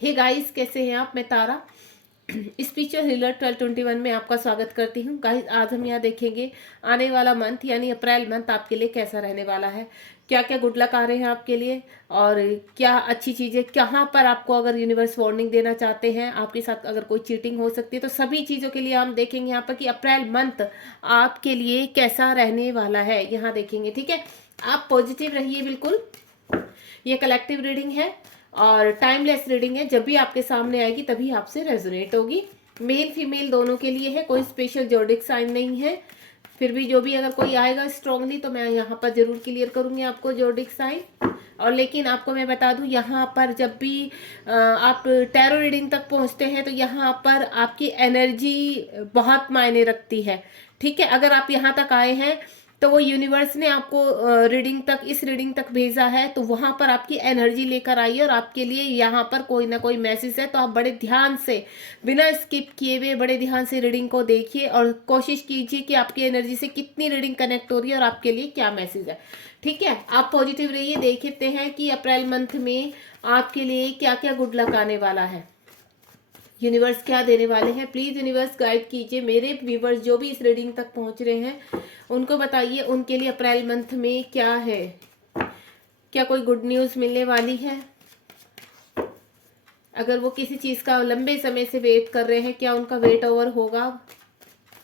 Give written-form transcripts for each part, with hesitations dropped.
Hey guys, कैसे हैं आप? मैं तारा स्पिरिचुअल हीलर 1221 में आपका स्वागत करती हूँ। गाइस, आज हम यहाँ देखेंगे आने वाला मंथ यानी अप्रैल मंथ आपके लिए कैसा रहने वाला है, क्या क्या गुड लक आ रहे हैं आपके लिए और क्या अच्छी चीज़ें, कहाँ पर आपको अगर यूनिवर्स वार्निंग देना चाहते हैं, आपके साथ अगर कोई चीटिंग हो सकती है, तो सभी चीज़ों के लिए हम देखेंगे यहाँ पर कि अप्रैल मंथ आपके लिए कैसा रहने वाला है। यहाँ देखेंगे, ठीक है। आप पॉजिटिव रहिए बिल्कुल। ये कलेक्टिव रीडिंग है और टाइमलेस रीडिंग है। जब भी आपके सामने आएगी तभी आपसे रेजोनेट होगी। मेल फीमेल दोनों के लिए है, कोई स्पेशल जोडिक साइन नहीं है। फिर भी जो भी अगर कोई आएगा स्ट्रांगली तो मैं यहाँ पर जरूर क्लियर करूंगी आपको जोडिक साइन। और लेकिन आपको मैं बता दूं, यहाँ पर जब भी आप टैरो रीडिंग तक पहुँचते हैं तो यहाँ पर आपकी एनर्जी बहुत मायने रखती है, ठीक है। अगर आप यहाँ तक आए हैं तो वो यूनिवर्स ने आपको रीडिंग तक, इस रीडिंग तक भेजा है, तो वहां पर आपकी एनर्जी लेकर आइए और आपके लिए यहाँ पर कोई ना कोई मैसेज है। तो आप बड़े ध्यान से, बिना स्किप किए हुए बड़े ध्यान से रीडिंग को देखिए और कोशिश कीजिए कि आपकी एनर्जी से कितनी रीडिंग कनेक्ट हो रही है और आपके लिए क्या मैसेज है, ठीक है। आप पॉजिटिव रहिए। देखते हैं कि अप्रैल मंथ में आपके लिए क्या क्या गुड लक आने वाला है, यूनिवर्स क्या देने वाले हैं। प्लीज यूनिवर्स गाइड कीजिए मेरे व्यूवर्स जो भी इस रीडिंग तक पहुंच रहे हैं, उनको बताइए उनके लिए अप्रैल मंथ में क्या है, क्या कोई गुड न्यूज मिलने वाली है। अगर वो किसी चीज का लंबे समय से वेट कर रहे हैं, क्या उनका वेट ओवर होगा,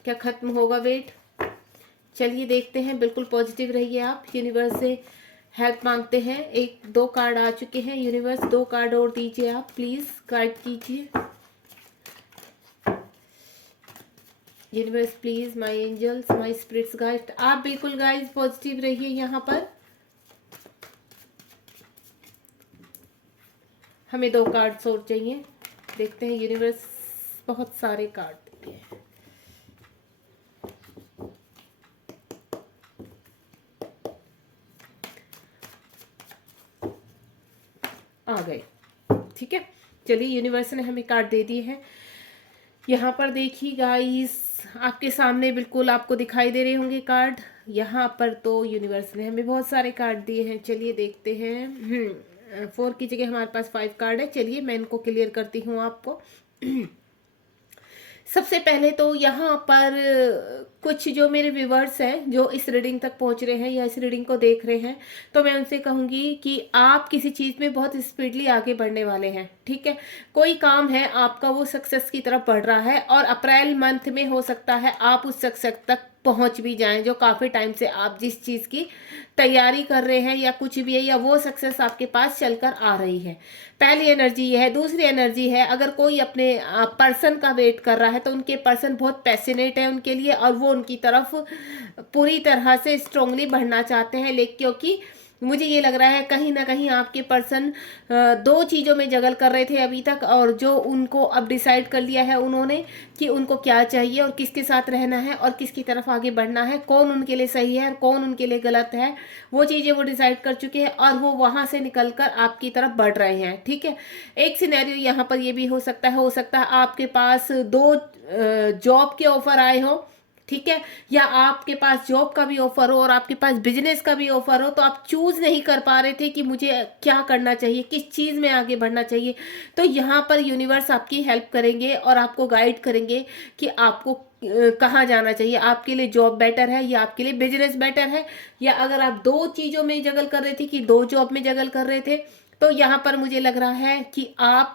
क्या खत्म होगा वेट। चलिए देखते हैं। बिल्कुल पॉजिटिव रहिए आप। यूनिवर्स से हेल्प मांगते हैं। एक दो कार्ड आ चुके हैं। यूनिवर्स दो कार्ड और दीजिए आप, प्लीज गाइड कीजिए। Universe please, my angels, my spirits guide. आप बिल्कुल गाइस पॉजिटिव रहिए। यहाँ पर हमें दो कार्ड्स और चाहिए। देखते हैं यूनिवर्स बहुत सारे कार्ड देते हैं। आ गए, ठीक है। चलिए, यूनिवर्स ने हमें कार्ड दे दिए हैं। यहाँ पर देखिए गाइस, आपके सामने बिल्कुल आपको दिखाई दे रहे होंगे कार्ड। यहाँ पर तो यूनिवर्स ने हमें बहुत सारे कार्ड दिए हैं। चलिए देखते हैं। 4 की जगह हमारे पास 5 कार्ड है। चलिए मैं इनको क्लियर करती हूँ आपको। सबसे पहले तो यहाँ पर कुछ जो मेरे व्यूवर्स हैं जो इस रीडिंग तक पहुँच रहे हैं या इस रीडिंग को देख रहे हैं, तो मैं उनसे कहूँगी कि आप किसी चीज़ में बहुत स्पीडली आगे बढ़ने वाले हैं, ठीक है। कोई काम है आपका, वो सक्सेस की तरफ बढ़ रहा है और अप्रैल मंथ में हो सकता है आप उस सक्सेस तक पहुंच भी जाएं जो काफ़ी टाइम से आप जिस चीज़ की तैयारी कर रहे हैं या कुछ भी है, या वो सक्सेस आपके पास चलकर आ रही है। पहली एनर्जी ये है। दूसरी एनर्जी है, अगर कोई अपने पर्सन का वेट कर रहा है तो उनके पर्सन बहुत पैशनेट है उनके लिए और वो उनकी तरफ पूरी तरह से स्ट्रांगली बढ़ना चाहते हैं। लेकिन क्योंकि मुझे ये लग रहा है कहीं ना कहीं आपके पर्सन दो चीज़ों में जगल कर रहे थे अभी तक, और जो उनको अब डिसाइड कर लिया है उन्होंने कि उनको क्या चाहिए और किसके साथ रहना है और किसकी तरफ आगे बढ़ना है, कौन उनके लिए सही है और कौन उनके लिए गलत है, वो चीज़ें वो डिसाइड कर चुके हैं और वो वहाँ से निकलकर आपकी तरफ बढ़ रहे हैं, ठीक है। एक सिनेरियो यहाँ पर ये भी हो सकता है आपके पास दो जॉब के ऑफर आए हो, ठीक है, या आपके पास जॉब का भी ऑफर हो और आपके पास बिजनेस का भी ऑफर हो, तो आप चूज नहीं कर पा रहे थे कि मुझे क्या करना चाहिए, किस चीज़ में आगे बढ़ना चाहिए। तो यहाँ पर यूनिवर्स आपकी हेल्प करेंगे और आपको गाइड करेंगे कि आपको कहाँ जाना चाहिए। आपके लिए जॉब बेटर है या आपके लिए बिजनेस बेटर है, या अगर आप दो चीज़ों में जगल कर रहे थे कि दो जॉब में जगल कर रहे थे, तो यहाँ पर मुझे लग रहा है कि आप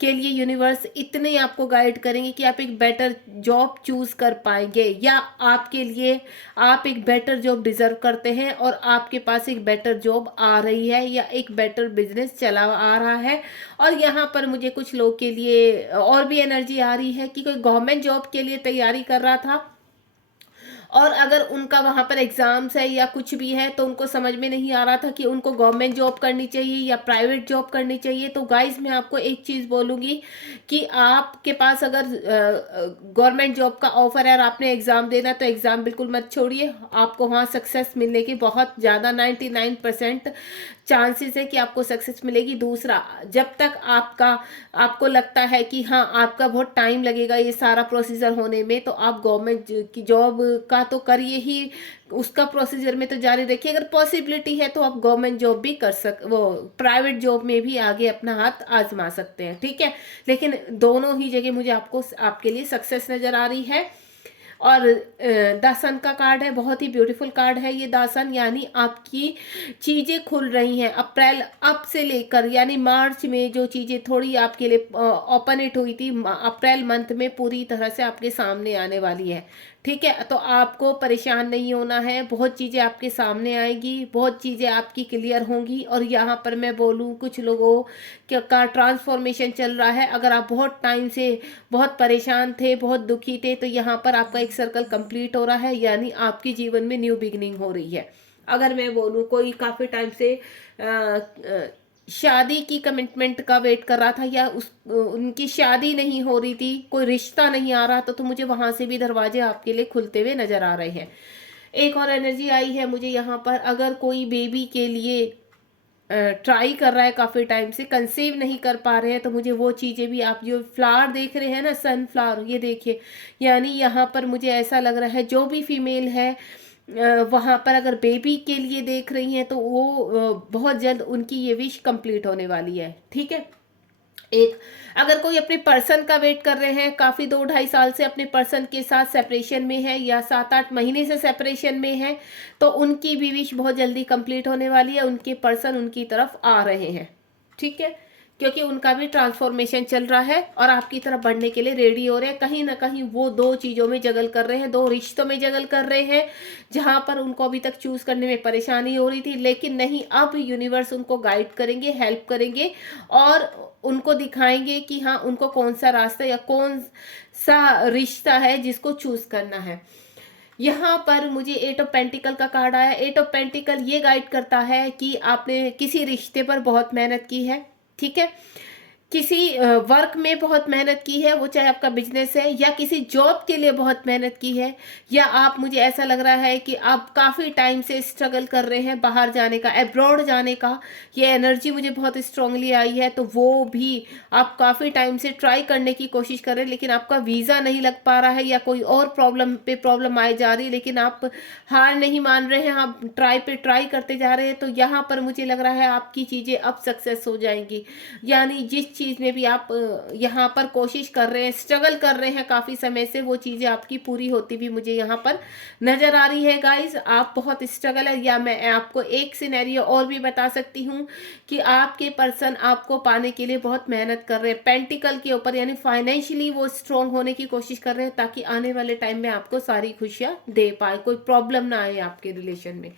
के लिए यूनिवर्स इतने आपको गाइड करेंगे कि आप एक बेटर जॉब चूज कर पाएंगे, या आपके लिए आप एक बेटर जॉब डिजर्व करते हैं और आपके पास एक बेटर जॉब आ रही है या एक बेटर बिजनेस चला आ रहा है। और यहाँ पर मुझे कुछ लोग के लिए और भी एनर्जी आ रही है कि कोई गवर्नमेंट जॉब के लिए तैयारी कर रहा था और अगर उनका वहाँ पर एग्जाम्स है या कुछ भी है तो उनको समझ में नहीं आ रहा था कि उनको गवर्नमेंट जॉब करनी चाहिए या प्राइवेट जॉब करनी चाहिए। तो गाइस, मैं आपको एक चीज़ बोलूँगी कि आपके पास अगर गवर्नमेंट जॉब का ऑफर है और आपने एग्ज़ाम देना, तो एग्ज़ाम बिल्कुल मत छोड़िए। आपको वहाँ सक्सेस मिलने की बहुत ज़्यादा 99% चांसेस है कि आपको सक्सेस मिलेगी। दूसरा, जब तक आपको लगता है कि हाँ आपका बहुत टाइम लगेगा ये सारा प्रोसीजर होने में, तो आप गवर्नमेंट की जॉब का तो करिए ही, उसका प्रोसीजर में तो जारी रखिए। अगर पॉसिबिलिटी है तो आप गवर्नमेंट जॉब भी वो प्राइवेट जॉब में भी आगे अपना हाथ आजमा सकते हैं, ठीक है। लेकिन दोनों ही जगह मुझे आपके लिए सक्सेस नजर आ रही है। और दासन का कार्ड है, बहुत ही ब्यूटीफुल कार्ड है ये दासन, यानी आपकी चीजें खुल रही हैं अप्रैल अब से लेकर, यानी मार्च में जो चीजें थोड़ी आपके लिए ओपन हुई थी, अप्रैल मंथ में पूरी तरह से आपके सामने आने वाली है, ठीक है। तो आपको परेशान नहीं होना है, बहुत चीजें आपके सामने आएगी, बहुत चीजें आपकी क्लियर होंगी। और यहाँ पर मैं बोलूँ कुछ लोगों का ट्रांसफॉर्मेशन चल रहा है। अगर आप बहुत टाइम से बहुत परेशान थे, बहुत दुखी थे, तो यहाँ पर आपका एक सर्कल कंप्लीट हो रहा है, यानी आपके जीवन में न्यू बिगिनिंग हो रही है। अगर मैं बोलूँ कोई काफी टाइम से शादी की कमिटमेंट का वेट कर रहा था, या उनकी शादी नहीं हो रही थी, कोई रिश्ता नहीं आ रहा, तो मुझे वहां से भी दरवाजे आपके लिए खुलते हुए नजर आ रहे हैं। एक और एनर्जी आई है मुझे यहाँ पर, अगर कोई बेबी के लिए ट्राई कर रहा है, काफी टाइम से कंसीव नहीं कर पा रहे हैं, तो मुझे वो चीजें भी, आप जो फ्लावर देख रहे हैं ना, सनफ्लावर, ये देखिए, यानी यहाँ पर मुझे ऐसा लग रहा है जो भी फीमेल है वहां पर अगर बेबी के लिए देख रही हैं, तो वो बहुत जल्द उनकी ये विश कंप्लीट होने वाली है, ठीक है। एक, अगर कोई अपने पर्सन का वेट कर रहे हैं, काफी 2-2.5 साल से अपने पर्सन के साथ सेपरेशन में है, या 7-8 महीने से सेपरेशन में है, तो उनकी भी विश बहुत जल्दी कंप्लीट होने वाली है, उनके पर्सन उनकी तरफ आ रहे हैं, ठीक है, क्योंकि उनका भी ट्रांसफॉर्मेशन चल रहा है और आपकी तरफ बढ़ने के लिए रेडी हो रहे हैं। कहीं ना कहीं वो दो चीजों में जगल कर रहे हैं, दो रिश्तों में जगल कर रहे हैं, जहां पर उनको अभी तक चूज करने में परेशानी हो रही थी, लेकिन नहीं, अब यूनिवर्स उनको गाइड करेंगे, हेल्प करेंगे और उनको दिखाएंगे कि हाँ, उनको कौन सा रास्ता या कौन सा रिश्ता है जिसको चूज करना है। यहाँ पर मुझे 8 ऑफ पेंटिकल का कार्ड आया। 8 ऑफ पेंटिकल ये गाइड करता है कि आपने किसी रिश्ते पर बहुत मेहनत की है, ठीक है, किसी वर्क में बहुत मेहनत की है, वो चाहे आपका बिजनेस है, या किसी जॉब के लिए बहुत मेहनत की है, या आप, मुझे ऐसा लग रहा है कि आप काफ़ी टाइम से स्ट्रगल कर रहे हैं बाहर जाने का, अब्रॉड जाने का, ये एनर्जी मुझे बहुत स्ट्रांगली आई है। तो वो भी आप काफ़ी टाइम से ट्राई करने की कोशिश कर रहे हैं, लेकिन आपका वीज़ा नहीं लग पा रहा है, या कोई और प्रॉब्लम आई जा रही है, लेकिन आप हार नहीं मान रहे हैं, आप ट्राई करते जा रहे हैं। तो यहाँ पर मुझे लग रहा है आपकी चीज़ें अब सक्सेस हो जाएंगी, यानी जिस चीज में भी आप यहाँ पर कोशिश कर रहे हैं, स्ट्रगल कर रहे हैं काफी समय से, वो चीजें आपकी पूरी होती भी मुझे यहाँ पर नजर आ रही है। गाइस, आप बहुत स्ट्रगल है, या मैं आपको एक सिनेरियो और भी बता सकती हूँ कि आपके पर्सन आपको पाने के लिए बहुत मेहनत कर रहे हैं पेंटिकल के ऊपर, यानी फाइनेंशियली वो स्ट्रांग होने की कोशिश कर रहे हैं, ताकि आने वाले टाइम में आपको सारी खुशियां दे पाए, कोई प्रॉब्लम ना आए आपके रिलेशन में।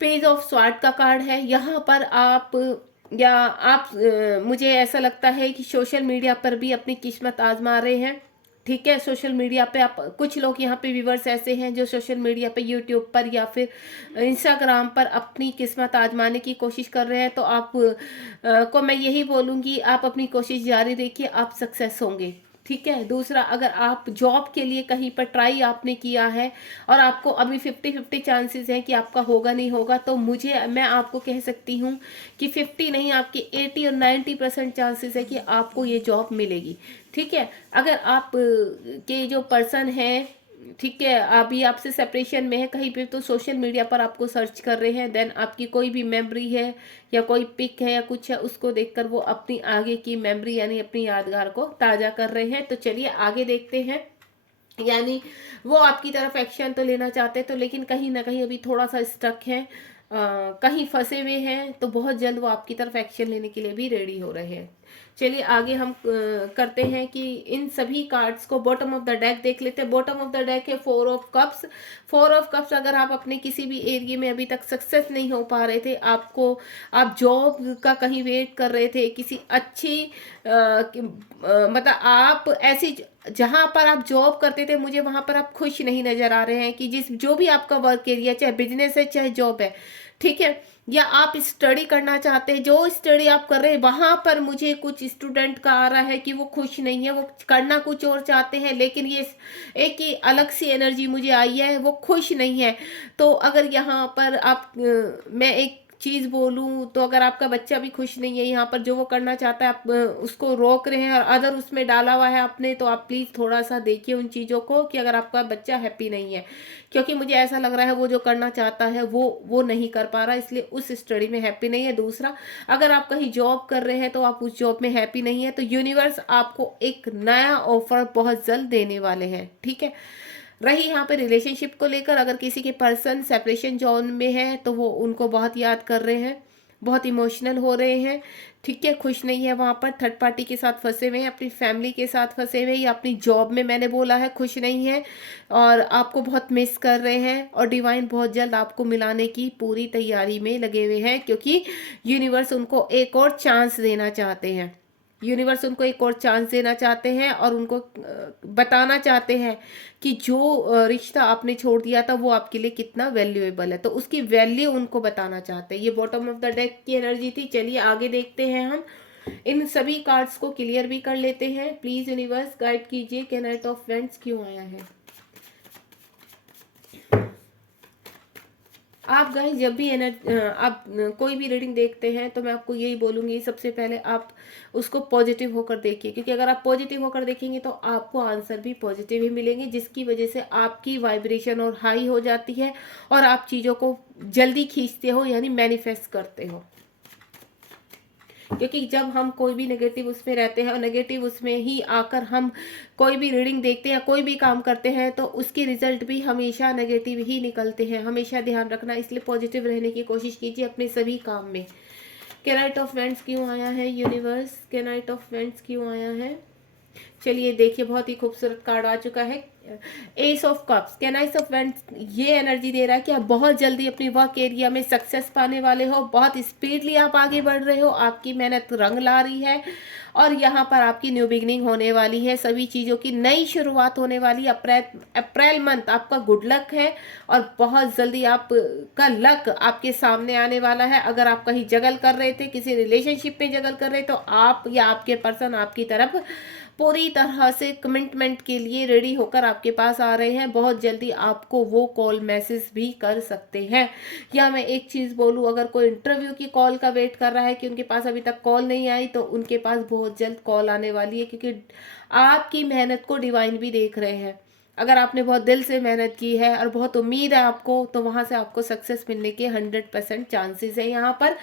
पेज ऑफ स्वॉर्ड का कार्ड है यहाँ पर, आप मुझे ऐसा लगता है कि सोशल मीडिया पर भी अपनी किस्मत आजमा रहे हैं, ठीक है। सोशल मीडिया पे आप, कुछ लोग यहाँ पे व्यूवर्स ऐसे हैं जो सोशल मीडिया पे, यूट्यूब पर या फिर इंस्टाग्राम पर अपनी किस्मत आजमाने की कोशिश कर रहे हैं। तो आप को मैं यही बोलूँगी, आप अपनी कोशिश जारी रखिए, आप सक्सेस होंगे, ठीक है। दूसरा, अगर आप जॉब के लिए कहीं पर ट्राई आपने किया है और आपको अभी 50-50 चांसेस हैं कि आपका होगा नहीं होगा, तो मैं आपको कह सकती हूँ कि 50 नहीं, आपकी 80 और 90% चांसेस है कि आपको ये जॉब मिलेगी, ठीक है। अगर आप के जो पर्सन है, ठीक है, अभी आपसे सेपरेशन में है कहीं पे, तो सोशल मीडिया पर आपको सर्च कर रहे हैं, देन आपकी कोई भी मेमोरी है या कोई पिक है या कुछ है, उसको देखकर वो अपनी आगे की मेमोरी यानी अपनी यादगार को ताज़ा कर रहे हैं। तो चलिए आगे देखते हैं, यानी वो आपकी तरफ एक्शन तो लेना चाहते हैं, तो लेकिन कहीं ना कहीं अभी थोड़ा सा स्टक है, कहीं फंसे हुए हैं, तो बहुत जल्द वो आपकी तरफ एक्शन लेने के लिए भी रेडी हो रहे हैं। चलिए आगे हम करते हैं कि इन सभी कार्ड्स को बॉटम ऑफ द डेक देख लेते हैं। बॉटम ऑफ द डेक है 4 ऑफ कप्स। 4 ऑफ कप्स, अगर आप अपने किसी भी एरिया में अभी तक सक्सेस नहीं हो पा रहे थे, आप जॉब का कहीं वेट कर रहे थे, किसी अच्छी मतलब आप ऐसी जहां पर आप जॉब करते थे, मुझे वहां पर आप खुश नहीं नजर आ रहे हैं, कि जो भी आपका वर्क एरिया, चाहे बिजनेस है चाहे जॉब है, ठीक है, या आप स्टडी करना चाहते हैं, जो स्टडी आप कर रहे हैं वहां पर मुझे कुछ स्टूडेंट का आ रहा है कि वो खुश नहीं है, वो करना कुछ और चाहते हैं, लेकिन ये एक ही अलग सी एनर्जी मुझे आई है, वो खुश नहीं है। तो अगर यहाँ पर मैं एक चीज़ बोलूँ तो अगर आपका बच्चा भी खुश नहीं है यहाँ पर, जो वो करना चाहता है आप उसको रोक रहे हैं और अदर उसमें डाला हुआ है आपने, तो आप प्लीज़ थोड़ा सा देखिए उन चीज़ों को कि अगर आपका बच्चा हैप्पी नहीं है, क्योंकि मुझे ऐसा लग रहा है वो जो करना चाहता है वो नहीं कर पा रहा, इसलिए उस स्टडी में हैप्पी नहीं है। दूसरा, अगर आप कहीं जॉब कर रहे हैं तो आप उस जॉब में हैप्पी नहीं है, तो यूनिवर्स आपको एक नया ऑफर बहुत जल्द देने वाले हैं, ठीक है। रही यहाँ पे रिलेशनशिप को लेकर, अगर किसी के पर्सन सेपरेशन जोन में है तो वो उनको बहुत याद कर रहे हैं, बहुत इमोशनल हो रहे हैं, ठीक है, खुश नहीं है वहाँ पर, थर्ड पार्टी के साथ फंसे हुए हैं, अपनी फैमिली के साथ फंसे हुए हैं, या अपनी जॉब में मैंने बोला है खुश नहीं है और आपको बहुत मिस कर रहे हैं, और डिवाइन बहुत जल्द आपको मिलाने की पूरी तैयारी में लगे हुए हैं, क्योंकि यूनिवर्स उनको एक और चांस देना चाहते हैं। यूनिवर्स उनको एक और चांस देना चाहते हैं और उनको बताना चाहते हैं कि जो रिश्ता आपने छोड़ दिया था वो आपके लिए कितना वैल्यूएबल है, तो उसकी वैल्यू उनको बताना चाहते हैं। ये बॉटम ऑफ द डेक की एनर्जी थी। चलिए आगे देखते हैं, हम इन सभी कार्ड्स को क्लियर भी कर लेते हैं। प्लीज यूनिवर्स गाइड कीजिए कि नाइट ऑफ वेंट्स क्यों आया है। आप गाइस जब भी आप कोई भी रीडिंग देखते हैं तो मैं आपको यही बोलूँगी, सबसे पहले आप उसको पॉजिटिव होकर देखिए, क्योंकि अगर आप पॉजिटिव होकर देखेंगे तो आपको आंसर भी पॉजिटिव ही मिलेंगे, जिसकी वजह से आपकी वाइब्रेशन और हाई हो जाती है और आप चीज़ों को जल्दी खींचते हो, यानी मैनिफेस्ट करते हो। क्योंकि जब हम कोई भी नेगेटिव उसमें रहते हैं और नेगेटिव उसमें ही आकर हम कोई भी रीडिंग देखते हैं, कोई भी काम करते हैं, तो उसके रिजल्ट भी हमेशा नेगेटिव ही निकलते हैं। हमेशा ध्यान रखना, इसलिए पॉजिटिव रहने की कोशिश कीजिए अपने सभी काम में। के नाइट ऑफ वेंट्स क्यों आया है यूनिवर्स, के नाइट ऑफ वेंट्स क्यों आया है। चलिए देखिए, बहुत ही खूबसूरत कार्ड आ चुका है, S of cups. Can S of vents ये एनर्जी दे रहा है कि आप बहुत जल्दी अपनी वर्क एरिया में सक्सेस पाने वाले हो, बहुत स्पीडली आप आगे बढ़ रहे हो, आपकी मेहनत रंग ला रही है और यहाँ पर आपकी न्यू बिगनिंग होने वाली है, सभी चीज़ों की नई शुरुआत होने वाली। अप्रैल मंथ आपका गुड लक है और बहुत जल्दी आप का लक आपके सामने आने वाला है। अगर आप कहीं जगल कर रहे थे, किसी रिलेशनशिप में जगल कर रहे, तो आप या आपके पर्सन आपकी तरफ पूरी तरह से कमिटमेंट के लिए रेडी होकर आपके पास आ रहे हैं। बहुत जल्दी आपको वो कॉल मैसेज भी कर सकते हैं। या मैं एक चीज़ बोलूँ, अगर कोई इंटरव्यू की कॉल का वेट कर रहा है कि उनके पास अभी तक कॉल नहीं आई, तो उनके पास बहुत जल्द कॉल आने वाली है, क्योंकि आपकी मेहनत को डिवाइन भी देख रहे हैं। अगर आपने बहुत दिल से मेहनत की है और बहुत उम्मीद है आपको, तो वहाँ से आपको सक्सेस मिलने के 100% चांसेस है यहाँ पर।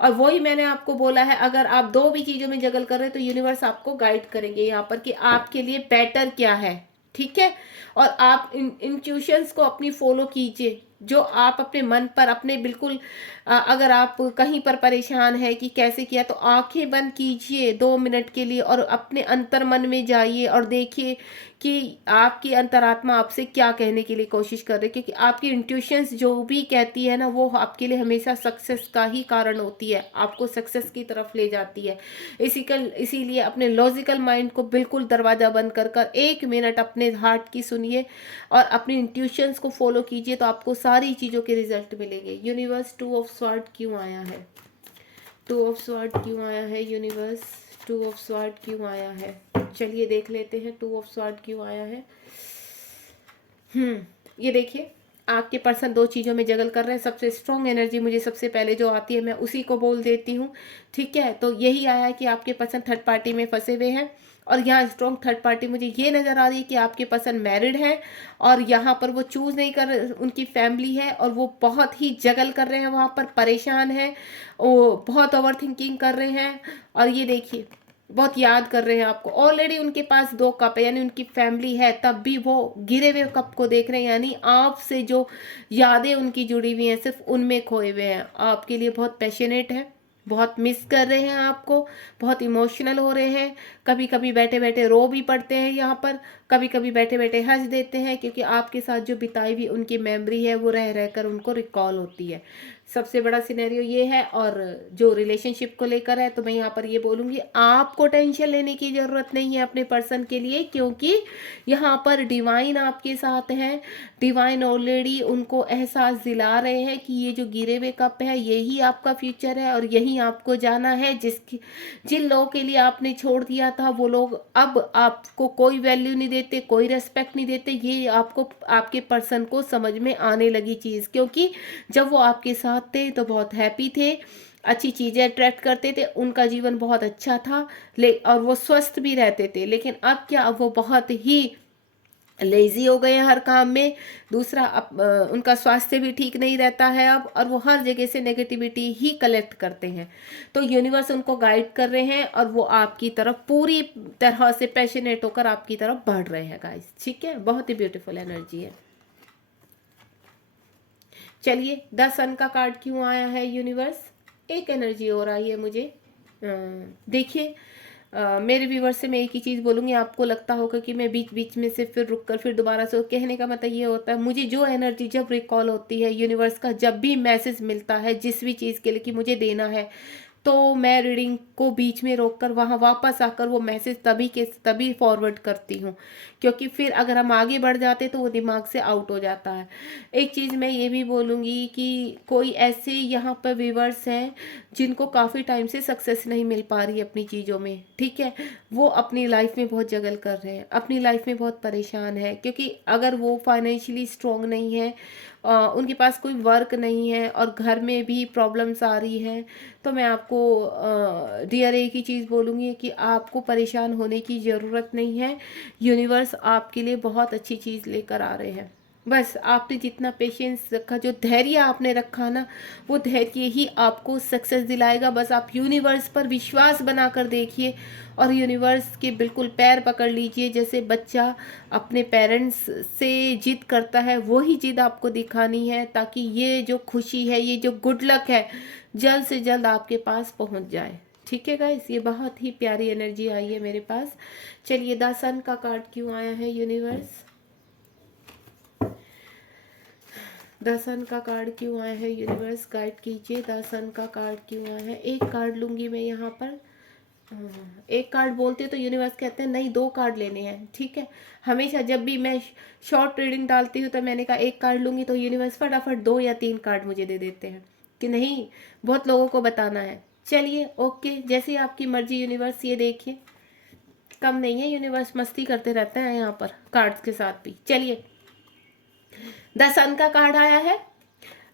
और वही मैंने आपको बोला है, अगर आप दो भी चीज़ों में जगल कर रहे हैं तो यूनिवर्स आपको गाइड करेंगे यहाँ पर कि आपके लिए बेटर क्या है, ठीक है। और आप इंट्यूशंस को अपनी फॉलो कीजिए, जो आप अपने मन पर अपने बिल्कुल अगर आप कहीं पर परेशान है कि कैसे किया, तो आंखें बंद कीजिए 2 मिनट के लिए और अपने अंतर मन में जाइए और देखिए कि आपकी अंतरात्मा आपसे क्या कहने के लिए कोशिश कर रही है, क्योंकि आपकी इंट्यूशंस जो भी कहती है ना, वो आपके लिए हमेशा सक्सेस का ही कारण होती है, आपको सक्सेस की तरफ ले जाती है। इसीलिए अपने लॉजिकल माइंड को बिल्कुल दरवाज़ा बंद कर 1 मिनट अपने हार्ट की सुनिए और अपनी इंट्यूशंस को फॉलो कीजिए, तो आपको सारी चीज़ों के रिजल्ट मिलेंगे। यूनिवर्स 2 ऑफ स्वॉर्ड क्यों आया है, 2 ऑफ स्वॉर्ड क्यों आया है यूनिवर्स, 2 ऑफ स्वॉर्ड क्यों आया है। चलिए देख लेते हैं 2 ऑफ स्वॉर्ड क्यों आया है। ये देखिए, आपके पर्सन दो चीज़ों में जगल कर रहे हैं। सबसे स्ट्रॉन्ग एनर्जी मुझे सबसे पहले जो आती है मैं उसी को बोल देती हूँ, ठीक है। तो यही आया है कि आपके पर्सन थर्ड पार्टी में फंसे हुए हैं और यहाँ स्ट्रॉन्ग थर्ड पार्टी मुझे ये नज़र आ रही है कि आपके पर्सन मैरिड है और यहाँ पर वो चूज़ नहीं कर, उनकी फैमिली है और वो बहुत ही जगल कर रहे हैं, वहाँ पर परेशान है, वो बहुत ओवर थिंकिंग कर रहे हैं और ये देखिए बहुत याद कर रहे हैं आपको। ऑलरेडी उनके पास 2 कप है, यानी उनकी फैमिली है, तब भी वो गिरे हुए कप को देख रहे हैं, यानी आपसे जो यादें उनकी जुड़ी हुई हैं सिर्फ उनमें खोए हुए हैं। आपके लिए बहुत पैशनेट है, बहुत मिस कर रहे हैं आपको, बहुत इमोशनल हो रहे हैं, कभी कभी बैठे बैठे रो भी पड़ते हैं यहाँ पर, कभी कभी बैठे बैठे हंस देते हैं, क्योंकि आपके साथ जो बिताई हुई उनकी मेमोरी है वो रह रहकर उनको रिकॉल होती है। सबसे बड़ा सिनेरियो ये है। और जो रिलेशनशिप को लेकर है, तो मैं यहाँ पर ये बोलूँगी, आपको टेंशन लेने की ज़रूरत नहीं है अपने पर्सन के लिए, क्योंकि यहाँ पर डिवाइन आपके साथ है। डिवाइन ऑलरेडी उनको एहसास दिला रहे हैं कि ये जो गिरे हुए कप है यही आपका फ्यूचर है और यही आपको जाना है। जिन लोगों के लिए आपने छोड़ दिया था, वो लोग अब आपको कोई वैल्यू नहीं देते, कोई रेस्पेक्ट नहीं देते। ये आपको आपके पर्सन को समझ में आने लगी चीज़, क्योंकि जब वो आपके साथ बहुत थे तो बहुत हैप्पी थे, अच्छी चीज़ें अट्रैक्ट करते थे, उनका जीवन बहुत अच्छा था, ले और वो स्वस्थ भी रहते थे। लेकिन अब क्या, अब वो बहुत ही लेजी हो गए हैं हर काम में। दूसरा उनका स्वास्थ्य भी ठीक नहीं रहता है अब, और वो हर जगह से नेगेटिविटी ही कलेक्ट करते हैं। तो यूनिवर्स उनको गाइड कर रहे हैं और वो आपकी तरफ पूरी तरह से पैशनेट होकर आपकी तरफ बढ़ रहे हैं गाइस। ठीक है, बहुत ही ब्यूटीफुल एनर्जी है। चलिए, द सन का कार्ड क्यों आया है यूनिवर्स? एक एनर्जी और आई है मुझे। देखिए, मेरे व्यूवर्स से मैं एक ही चीज़ बोलूँगी, आपको लगता होगा कि मैं बीच बीच में से फिर रुक कर फिर दोबारा से, कहने का मतलब ये होता है, मुझे जो एनर्जी जब रिकॉल होती है यूनिवर्स का, जब भी मैसेज मिलता है जिस भी चीज़ के लिए कि मुझे देना है, तो मैं रीडिंग को बीच में रोककर वहाँ वापस आकर वो मैसेज तभी के तभी फॉरवर्ड करती हूँ, क्योंकि फिर अगर हम आगे बढ़ जाते तो वो दिमाग से आउट हो जाता है। एक चीज़ मैं ये भी बोलूँगी कि कोई ऐसे यहाँ पर व्यूवर्स हैं जिनको काफ़ी टाइम से सक्सेस नहीं मिल पा रही है अपनी चीज़ों में, ठीक है, वो अपनी लाइफ में बहुत जगल कर रहे हैं, अपनी लाइफ में बहुत परेशान है, क्योंकि अगर वो फाइनेंशियली स्ट्रॉन्ग नहीं है, उनके पास कोई वर्क नहीं है और घर में भी प्रॉब्लम्स आ रही हैं, तो मैं आपको डियर एक ही चीज़ बोलूँगी कि आपको परेशान होने की ज़रूरत नहीं है। यूनिवर्स आपके लिए बहुत अच्छी चीज़ लेकर आ रहे हैं। बस आपने जितना पेशेंस रखा, जो धैर्य आपने रखा ना, वो धैर्य ही आपको सक्सेस दिलाएगा। बस आप यूनिवर्स पर विश्वास बनाकर देखिए और यूनिवर्स के बिल्कुल पैर पकड़ लीजिए। जैसे बच्चा अपने पेरेंट्स से जिद करता है, वही जिद आपको दिखानी है, ताकि ये जो खुशी है, ये जो गुड लक है, जल्द से जल्द आपके पास पहुंच जाए। ठीक है गाइस, ये बहुत ही प्यारी एनर्जी आई है मेरे पास। चलिए, द सन का कार्ड क्यों आया है यूनिवर्स? द सन का कार्ड क्यों आया है यूनिवर्स? गाइड कीजिए, द सन का कार्ड क्यों आया है? एक कार्ड लूंगी मैं यहाँ पर। एक कार्ड बोलते तो यूनिवर्स कहते हैं नहीं, दो कार्ड लेने हैं। ठीक है, हमेशा जब भी मैं शॉर्ट रीडिंग डालती हूँ तो मैंने कहा एक कार्ड लूंगी, तो यूनिवर्स फटाफट 2 या 3 कार्ड मुझे दे देते हैं कि नहीं, बहुत लोगों को बताना है। चलिए, ओके, जैसे आपकी मर्जी यूनिवर्स। ये देखिए, कम नहीं है, यूनिवर्स मस्ती करते रहते हैं यहाँ पर कार्ड्स के साथ भी। चलिए, द सन का कार्ड आया है।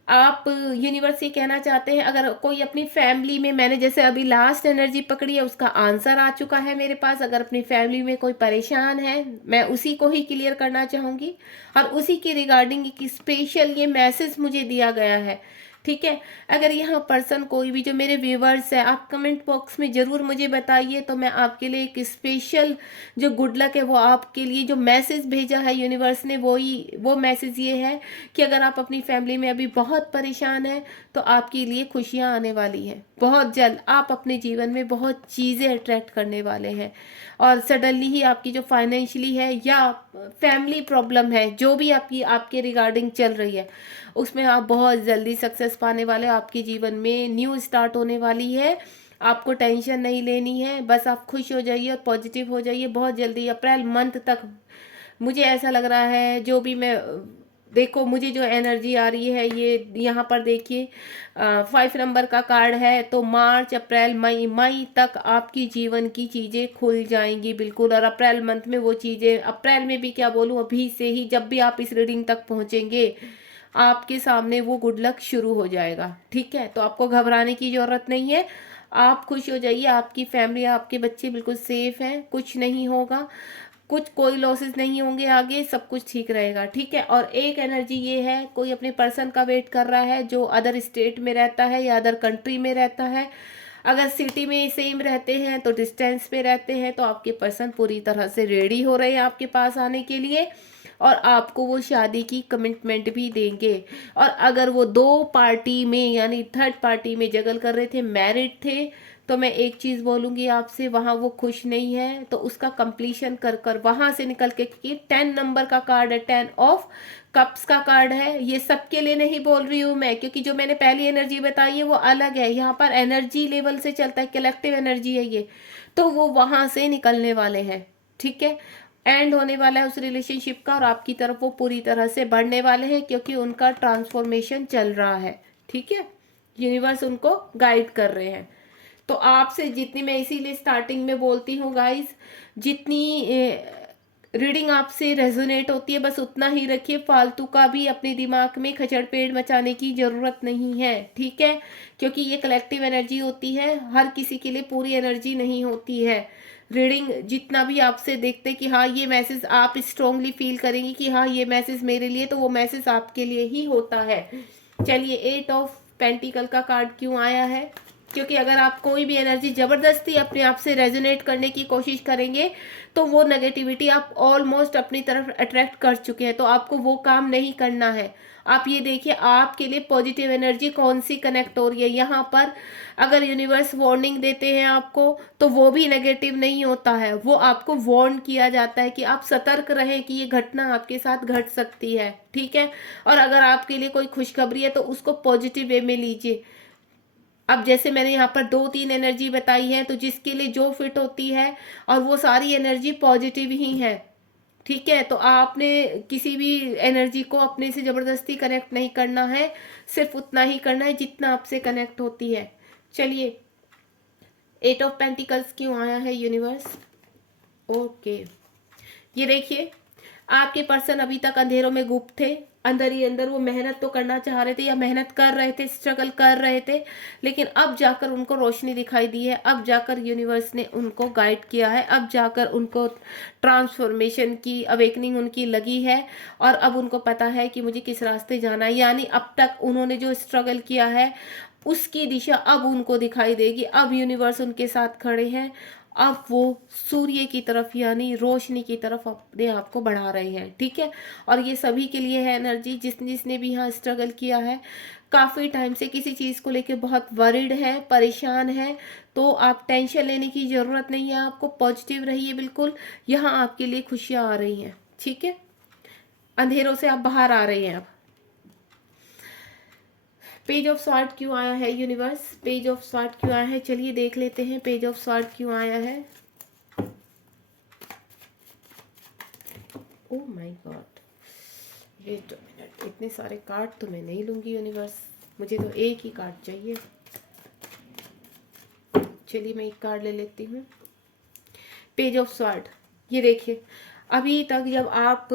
आप यूनिवर्स ये कहना चाहते हैं, अगर कोई अपनी फैमिली में, मैंने जैसे अभी लास्ट एनर्जी पकड़ी है उसका आंसर आ चुका है मेरे पास, अगर अपनी फैमिली में कोई परेशान है, मैं उसी को ही क्लियर करना चाहूँगी और उसी के रिगार्डिंग एक स्पेशल ये मैसेज मुझे दिया गया है। ठीक है, अगर यहाँ पर्सन कोई भी जो मेरे व्यूवर्स है, आप कमेंट बॉक्स में ज़रूर मुझे बताइए, तो मैं आपके लिए एक स्पेशल जो गुड लक है वो आपके लिए जो मैसेज भेजा है यूनिवर्स ने, वो मैसेज ये है कि अगर आप अपनी फैमिली में अभी बहुत परेशान हैं तो आपके लिए खुशियाँ आने वाली हैं। बहुत जल्द आप अपने जीवन में बहुत चीज़ें अट्रैक्ट करने वाले हैं और सडनली ही आपकी जो फाइनेंशियली है या फैमिली प्रॉब्लम है, जो भी आपके रिगार्डिंग चल रही है, उसमें आप बहुत जल्दी सक्सेस पाने वाले हो। आपके जीवन में न्यू स्टार्ट होने वाली है। आपको टेंशन नहीं लेनी है, बस आप खुश हो जाइए और पॉजिटिव हो जाइए। बहुत जल्दी अप्रैल मंथ तक मुझे ऐसा लग रहा है, जो भी मैं देखो, मुझे जो एनर्जी आ रही है, ये यहाँ पर देखिए 5 नंबर का कार्ड है, तो मार्च अप्रैल मई तक आपकी जीवन की चीज़ें खुल जाएंगी बिल्कुल। और अप्रैल मंथ में वो चीज़ें, अप्रैल में भी क्या बोलूँ, अभी से ही जब भी आप इस रीडिंग तक पहुँचेंगे आपके सामने वो गुड लक शुरू हो जाएगा। ठीक है, तो आपको घबराने की ज़रूरत नहीं है, आप खुश हो जाइए। आपकी फैमिली, आपके बच्चे बिल्कुल सेफ हैं, कुछ नहीं होगा, कोई लॉसेस नहीं होंगे, आगे सब कुछ ठीक रहेगा। ठीक है, और एक एनर्जी ये है, कोई अपने पर्सन का वेट कर रहा है जो अदर स्टेट में रहता है या अदर कंट्री में रहता है। अगर सिटी में सेम रहते हैं तो डिस्टेंस पे रहते हैं, तो आपके पर्सन पूरी तरह से रेडी हो रहे हैं आपके पास आने के लिए और आपको वो शादी की कमिटमेंट भी देंगे। और अगर वो 2 पार्टी में यानी थर्ड पार्टी में जगल कर रहे थे, मैरिड थे, तो मैं एक चीज़ बोलूँगी आपसे, वहाँ वो खुश नहीं है तो उसका कंप्लीशन कर कर वहाँ से निकल के, कि 10 नंबर का कार्ड है, 10 ऑफ कप्स का कार्ड है। ये सबके लिए नहीं बोल रही हूँ मैं, क्योंकि जो मैंने पहली एनर्जी बताई है वो अलग है, यहाँ पर एनर्जी लेवल से चलता है, कलेक्टिव एनर्जी है ये, तो वो वहाँ से निकलने वाले हैं। ठीक है, एंड होने वाला है उस रिलेशनशिप का और आपकी तरफ वो पूरी तरह से बढ़ने वाले हैं, क्योंकि उनका ट्रांसफॉर्मेशन चल रहा है। ठीक है, यूनिवर्स उनको गाइड कर रहे हैं। तो आपसे जितनी, मैं इसीलिए स्टार्टिंग में बोलती हूँ गाइस, जितनी रीडिंग आपसे रेजोनेट होती है, बस उतना ही रखिए, फालतू का भी अपने दिमाग में खचड़ पेड़ मचाने की ज़रूरत नहीं है, ठीक है। क्योंकि ये कलेक्टिव एनर्जी होती है, हर किसी के लिए पूरी एनर्जी नहीं होती है। रीडिंग जितना भी आपसे देखते कि हाँ ये मैसेज आप स्ट्रांगली फील करेंगे कि हाँ ये मैसेज मेरे लिए, तो वो मैसेज आपके लिए ही होता है। चलिए, 8 ऑफ पेंटिकल का कार्ड क्यों आया है? क्योंकि अगर आप कोई भी एनर्जी जबरदस्ती अपने आप से रेजोनेट करने की कोशिश करेंगे तो वो नेगेटिविटी आप ऑलमोस्ट अपनी तरफ अट्रैक्ट कर चुके हैं, तो आपको वो काम नहीं करना है। आप ये देखिए आपके लिए पॉजिटिव एनर्जी कौन सी कनेक्ट हो रही है यहाँ पर। अगर यूनिवर्स वार्निंग देते हैं आपको तो वो भी नेगेटिव नहीं होता है, वो आपको वार्न किया जाता है कि आप सतर्क रहें कि ये घटना आपके साथ घट सकती है, ठीक है। और अगर आपके लिए कोई खुशखबरी है तो उसको पॉजिटिव वे में लीजिए। अब जैसे मैंने यहाँ पर 2-3 एनर्जी बताई है, तो जिसके लिए जो फिट होती है, और वो सारी एनर्जी पॉजिटिव ही है, ठीक है। तो आपने किसी भी एनर्जी को अपने से जबरदस्ती कनेक्ट नहीं करना है, सिर्फ उतना ही करना है जितना आपसे कनेक्ट होती है। चलिए, 8 ऑफ पेंटिकल्स क्यों आया है यूनिवर्स? ओके, ये देखिए आपके पर्सन अभी तक अंधेरों में गुप्त थे, अंदर ही अंदर वो मेहनत तो करना चाह रहे थे या मेहनत कर रहे थे, स्ट्रगल कर रहे थे, लेकिन अब जाकर उनको रोशनी दिखाई दी है, अब जाकर यूनिवर्स ने उनको गाइड किया है, अब जाकर उनको ट्रांसफॉर्मेशन की अवेकनिंग उनकी लगी है, और अब उनको पता है कि मुझे किस रास्ते जाना है। यानी अब तक उन्होंने जो स्ट्रगल किया है उसकी दिशा अब उनको दिखाई देगी, अब यूनिवर्स उनके साथ खड़े हैं, अब वो सूर्य की तरफ यानी रोशनी की तरफ अपने आप को बढ़ा रहे हैं, ठीक है। और ये सभी के लिए है एनर्जी, जिसने भी यहाँ स्ट्रगल किया है, काफ़ी टाइम से किसी चीज़ को लेके बहुत वरिड है, परेशान है, तो आप टेंशन लेने की ज़रूरत नहीं है, आपको पॉजिटिव रहिए बिल्कुल। यहाँ आपके लिए खुशियाँ आ रही हैं, ठीक है। अंधेरों से आप बाहर आ रहे हैं अब। पेज ऑफ स्वॉर्ड क्यों आया है यूनिवर्स? पेज ऑफ स्वॉर्ड क्यों आया है? चलिए देख लेते हैं पेज ऑफ स्वॉर्ड क्यों आया है। Oh my God, wait a minute, इतने सारे कार्ड तो मैं नहीं लूंगी यूनिवर्स, मुझे तो एक ही कार्ड चाहिए। चलिए मैं एक कार्ड ले लेती हूँ। पेज ऑफ स्वॉर्ड, ये देखिए अभी तक जब आप,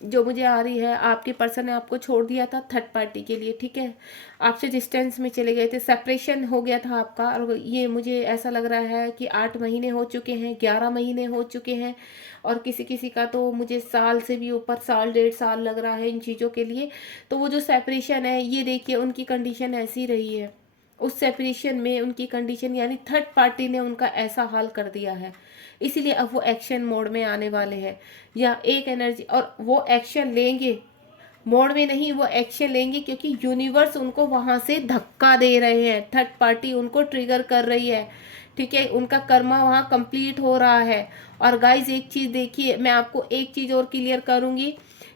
जो मुझे आ रही है, आपके पर्सन ने आपको छोड़ दिया था थर्ड पार्टी के लिए, ठीक है। आपसे डिस्टेंस में चले गए थे, सेपरेशन हो गया था आपका, और ये मुझे ऐसा लग रहा है कि 8 महीने हो चुके हैं, 11 महीने हो चुके हैं, और किसी किसी का तो मुझे साल से भी ऊपर, साल 1.5 साल लग रहा है इन चीज़ों के लिए। तो वो जो सेपरेशन है, ये देखिए उनकी कंडीशन ऐसी रही है, उस सेपरेशन में उनकी कंडीशन यानी थर्ड पार्टी ने उनका ऐसा हाल कर दिया है, इसीलिए अब वो एक्शन मोड में आने वाले हैं, या एक एनर्जी, और वो एक्शन लेंगे, मोड में नहीं, वो एक्शन लेंगे, क्योंकि यूनिवर्स उनको वहां से धक्का दे रहे हैं, थर्ड पार्टी उनको ट्रिगर कर रही है, ठीक है। उनका कर्मा वहां कंप्लीट हो रहा है। और गाइज एक चीज देखिए, मैं आपको एक चीज और क्लियर करूंगी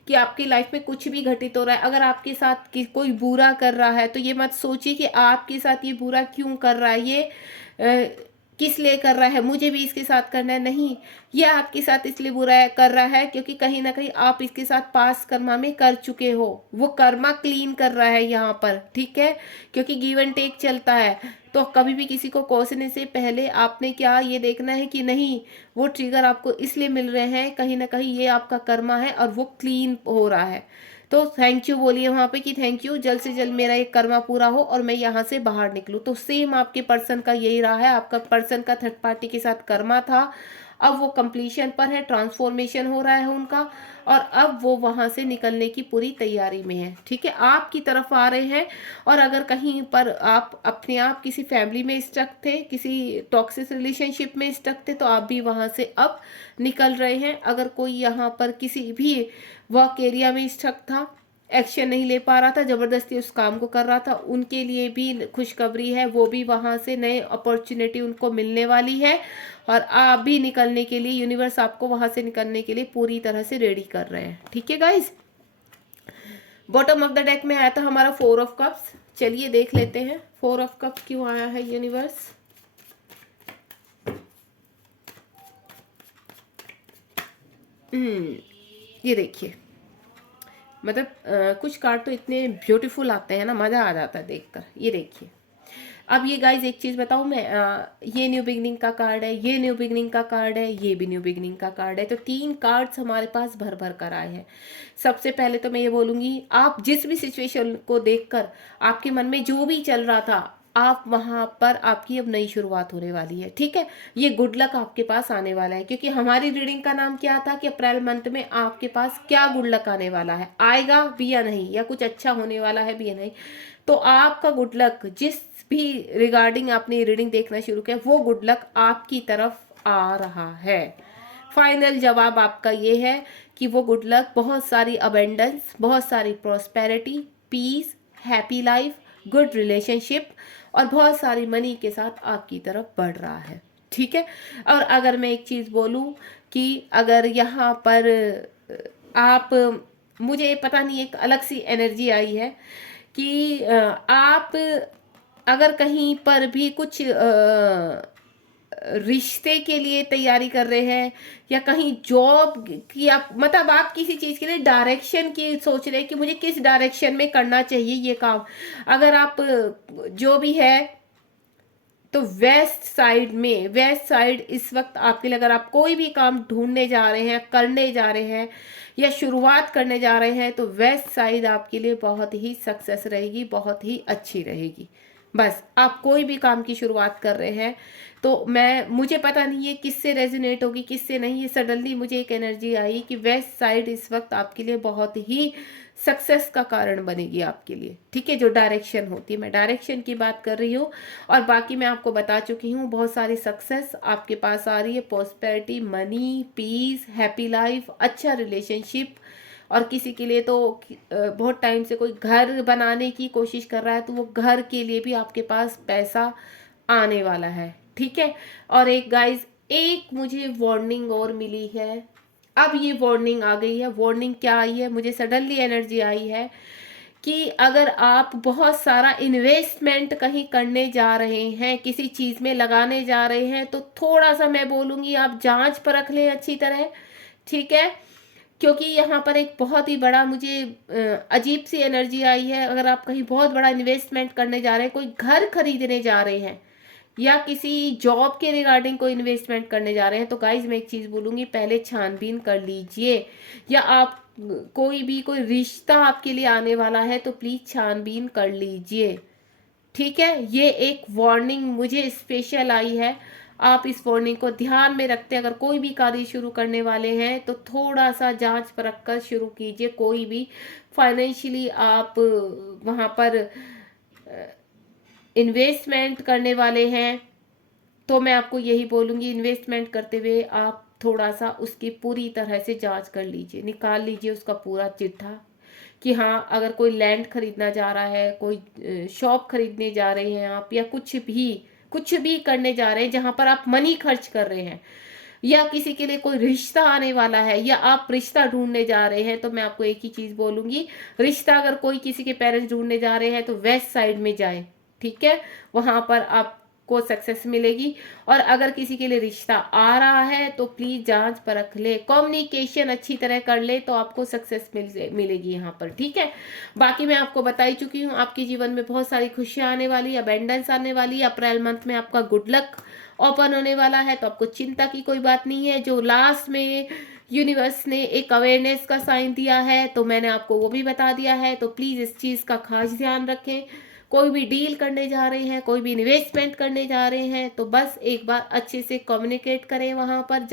कि आपकी लाइफ में कुछ भी घटित हो रहा है, अगर आपके साथ कोई बुरा कर रहा है तो ये मत सोचिए कि आपके साथ ये बुरा क्यों कर रहा है, ये किस लिए कर रहा है, मुझे भी इसके साथ करना है, नहीं। ये आपके साथ इसलिए बुरा कर रहा है क्योंकि कहीं ना कहीं आप इसके साथ पास कर्मा में कर चुके हो, वो कर्मा क्लीन कर रहा है यहाँ पर, ठीक है। क्योंकि गिव एंड टेक चलता है, तो कभी भी किसी को कोसने से पहले आपने क्या ये देखना है कि नहीं, वो ट्रिगर आपको इसलिए मिल रहे हैं, कहीं ना कहीं ये आपका कर्मा है और वो क्लीन हो रहा है। तो थैंक यू बोलिए वहाँ पे कि थैंक यू, जल्द से जल्द मेरा एक कर्मा पूरा हो और मैं यहाँ से बाहर निकलूँ। तो सेम आपके पर्सन का यही रहा है, आपका पर्सन का थर्ड पार्टी के साथ कर्मा था, अब वो कंप्लीशन पर है, ट्रांसफॉर्मेशन हो रहा है उनका, और अब वो वहाँ से निकलने की पूरी तैयारी में है, ठीक है, आपकी तरफ आ रहे हैं। और अगर कहीं पर आप अपने आप किसी फैमिली में स्टक थे, किसी टॉक्सिक रिलेशनशिप में स्टक थे, तो आप भी वहाँ से अब निकल रहे हैं। अगर कोई यहाँ पर किसी भी वर्क एरिया में स्टक था, एक्शन नहीं ले पा रहा था, जबरदस्ती उस काम को कर रहा था, उनके लिए भी खुशखबरी है, वो भी वहां से नए अपॉर्चुनिटी उनको मिलने वाली है, और आप भी निकलने के लिए, यूनिवर्स आपको वहां से निकलने के लिए पूरी तरह से रेडी कर रहे हैं, ठीक है guys. Bottom of the deck में आया था हमारा 4 ऑफ कप्स, चलिए देख लेते हैं 4 ऑफ कप्स क्यों आया है यूनिवर्स। ये देखिए, मतलब कुछ कार्ड तो इतने ब्यूटीफुल आते हैं ना, मज़ा आ जाता है देखकर। ये देखिए, अब ये गाइज एक चीज़ बताऊँ मैं, ये न्यू बिगनिंग का कार्ड है, ये न्यू बिगनिंग का कार्ड है, ये भी न्यू बिगनिंग का कार्ड है, तो 3 कार्ड्स हमारे पास भर भर कर आए हैं। सबसे पहले तो मैं ये बोलूँगी, आप जिस भी सिचुएशन को देखकर आपके मन में जो भी चल रहा था, आप वहाँ पर आपकी अब नई शुरुआत होने वाली है, ठीक है। ये गुड लक आपके पास आने वाला है, क्योंकि हमारी रीडिंग का नाम क्या था कि अप्रैल मंथ में आपके पास क्या गुड लक आने वाला है, आएगा भी या नहीं, या कुछ अच्छा होने वाला है भी या नहीं। तो आपका गुड लक, जिस भी रिगार्डिंग आपने रीडिंग देखना शुरू किया, वो गुड लक आपकी तरफ आ रहा है। फाइनल जवाब आपका ये है कि वो गुड लक बहुत सारी अबेंडेंस, बहुत सारी prosperity, peace, happy life, good relationship और बहुत सारी मनी के साथ आपकी तरफ बढ़ रहा है, ठीक है। और अगर मैं एक चीज़ बोलूँ कि अगर यहाँ पर आप, मुझे पता नहीं एक अलग सी एनर्जी आई है कि आप अगर कहीं पर भी कुछ रिश्ते के लिए तैयारी कर रहे हैं या कहीं जॉब की, आप मतलब आप किसी चीज़ के लिए डायरेक्शन की सोच रहे हैं कि मुझे किस डायरेक्शन में करना चाहिए ये काम, अगर आप जो भी है तो वेस्ट साइड में, वेस्ट साइड इस वक्त आपके लिए, अगर आप कोई भी काम ढूंढने जा रहे हैं, करने जा रहे हैं या शुरुआत करने जा रहे हैं, तो वेस्ट साइड आपके लिए बहुत ही सक्सेस रहेगी, बहुत ही अच्छी रहेगी। बस आप कोई भी काम की शुरुआत कर रहे हैं तो मुझे पता नहीं है किससे रेजोनेट होगी किससे नहीं, ये सडनली मुझे एक एनर्जी आई कि वेस्ट साइड इस वक्त आपके लिए बहुत ही सक्सेस का कारण बनेगी आपके लिए, ठीक है। जो डायरेक्शन होती है, मैं डायरेक्शन की बात कर रही हूँ, और बाकी मैं आपको बता चुकी हूँ, बहुत सारी सक्सेस आपके पास आ रही है, prosperity, money, peace, happy life, अच्छा रिलेशनशिप। और किसी के लिए तो बहुत टाइम से कोई घर बनाने की कोशिश कर रहा है, तो वो घर के लिए भी आपके पास पैसा आने वाला है, ठीक है। और एक गाइज, एक मुझे वार्निंग और मिली है, अब ये वार्निंग आ गई है। वार्निंग क्या आई है, मुझे सडनली एनर्जी आई है कि अगर आप बहुत सारा इन्वेस्टमेंट कहीं करने जा रहे हैं, किसी चीज़ में लगाने जा रहे हैं, तो थोड़ा सा मैं बोलूँगी आप जांच परख लें अच्छी तरह, ठीक है। क्योंकि यहाँ पर एक बहुत ही बड़ा मुझे अजीब सी एनर्जी आई है। अगर आप कहीं बहुत बड़ा इन्वेस्टमेंट करने जा रहे हैं, कोई घर खरीदने जा रहे हैं या किसी जॉब के रिगार्डिंग कोई इन्वेस्टमेंट करने जा रहे हैं, तो गाइज मैं एक चीज़ बोलूँगी, पहले छानबीन कर लीजिए। या आप कोई रिश्ता आपके लिए आने वाला है तो प्लीज़ छानबीन कर लीजिए, ठीक है। ये एक वार्निंग मुझे स्पेशल आई है, आप इस वार्निंग को ध्यान में रखते अगर कोई भी कार्य शुरू करने वाले हैं तो थोड़ा सा जांच परख कर शुरू कीजिए। कोई भी फाइनेंशियली आप वहाँ पर इन्वेस्टमेंट करने वाले हैं, तो मैं आपको यही बोलूँगी, इन्वेस्टमेंट करते हुए आप थोड़ा सा उसकी पूरी तरह से जांच कर लीजिए, निकाल लीजिए उसका पूरा चिट्ठा कि हाँ, अगर कोई लैंड खरीदना जा रहा है, कोई शॉप खरीदने जा रहे हैं आप, या कुछ भी करने जा रहे हैं जहाँ पर आप मनी खर्च कर रहे हैं, या किसी के लिए कोई रिश्ता आने वाला है या आप रिश्ता ढूंढने जा रहे हैं, तो मैं आपको एक ही चीज़ बोलूँगी, रिश्ता अगर कोई किसी के पेरेंट्स ढूंढने जा रहे हैं तो वेस्ट साइड में जाए, ठीक है। वहाँ पर आपको सक्सेस मिलेगी। और अगर किसी के लिए रिश्ता आ रहा है तो प्लीज़ जांच परख ले, कम्युनिकेशन अच्छी तरह कर ले, तो आपको सक्सेस मिलेगी यहाँ पर, ठीक है। बाकी मैं आपको बता ही चुकी हूँ, आपके जीवन में बहुत सारी खुशियाँ आने वाली, अबेंडेंस आने वाली। अप्रैल मंथ में आपका गुड लक ओपन होने वाला है, तो आपको चिंता की कोई बात नहीं है। जो लास्ट में यूनिवर्स ने एक अवेयरनेस का साइन दिया है, तो मैंने आपको वो भी बता दिया है, तो प्लीज़ इस चीज़ का खास ध्यान रखें। कोई भी डील करने जा रहे हैं, कोई भी इन्वेस्टमेंट करने जा रहे हैं, तो बस एक बार अच्छे से कम्युनिकेट करें, वहाँ पर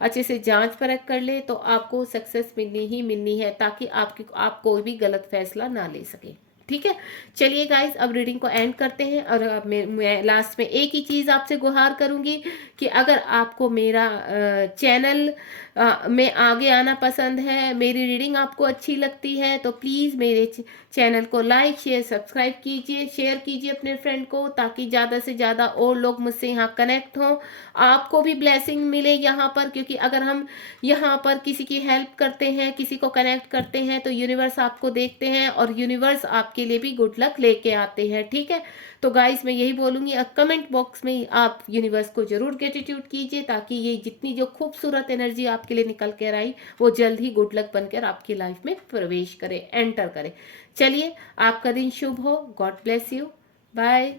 अच्छे से जांच परख कर ले, तो आपको सक्सेस मिलनी ही मिलनी है, ताकि आप कोई भी गलत फैसला ना ले सके, ठीक है। चलिए गाइस, अब रीडिंग को एंड करते हैं। और अब मैं लास्ट में एक ही चीज़ आपसे गुहार करूंगी कि अगर आपको मेरा चैनल में आगे आना पसंद है, मेरी रीडिंग आपको अच्छी लगती है, तो प्लीज़ मेरे चैनल को लाइक शेयर सब्सक्राइब कीजिए, शेयर कीजिए अपने फ्रेंड को, ताकि ज़्यादा से ज़्यादा और लोग मुझसे यहाँ कनेक्ट हों, आपको भी ब्लेसिंग मिले यहाँ पर। क्योंकि अगर हम यहाँ पर किसी की हेल्प करते हैं, किसी को कनेक्ट करते हैं, तो यूनिवर्स आपको देखते हैं और यूनिवर्स आपके लिए भी गुड लक लेके आते हैं, ठीक है। तो गाइस मैं यही बोलूँगी, कमेंट बॉक्स में आप यूनिवर्स को ज़रूर ग्रेटिट्यूड कीजिए, ताकि ये जितनी जो खूबसूरत एनर्जी आपके लिए निकल कर आई, वो जल्द ही गुड लक बनकर आपकी लाइफ में प्रवेश करे, एंटर करे। चलिए, आपका दिन शुभ हो। God bless you. बाय।